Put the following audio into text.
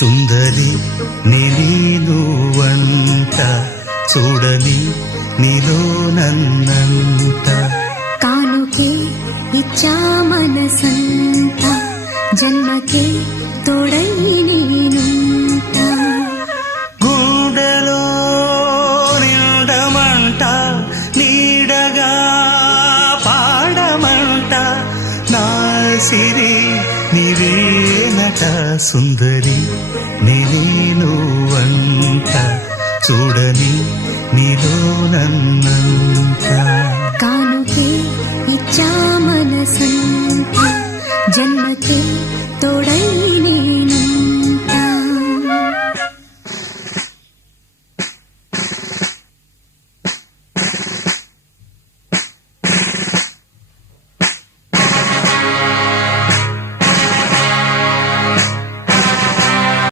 సుందరి నీనువంట చూడని నీలో నన్నంత కానుకే ఇచ్చా మనసంత జన్మకే తోడై నేనుంట గుండెలో నిండమంట నీడగా పాడమంట నా సిరి నీవేనట సుందరి నేనువంట చూడని నీలో నన్నంత కానుకే ఇచ్చా మనసంత జన్మకే తోడై